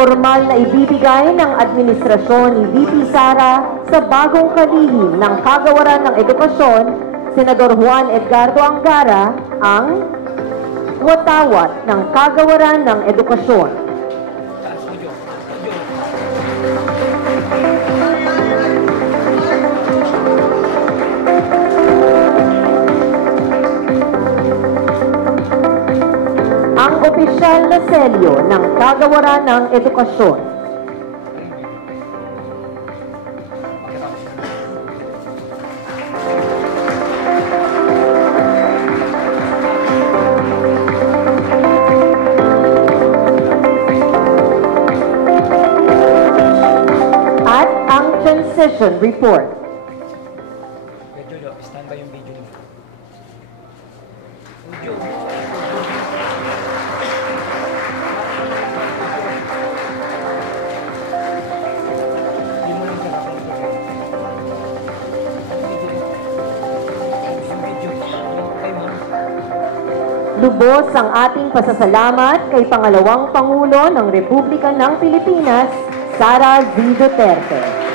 formal na ibibigay ng administrasyon ni VP Sara sa bagong kalihim ng Kagawaran ng Edukasyon, Senador Juan Edgardo Angara, ang watawat ng Kagawaran ng Edukasyon. Ang opisyal na selyo ng Kagawaran ng Edukasyon. At ang transition report. Jojo, stand by yung video niyo. Lubos ang ating pasasalamat kay Pangalawang Pangulo ng Republika ng Pilipinas, Sara Z. Duterte.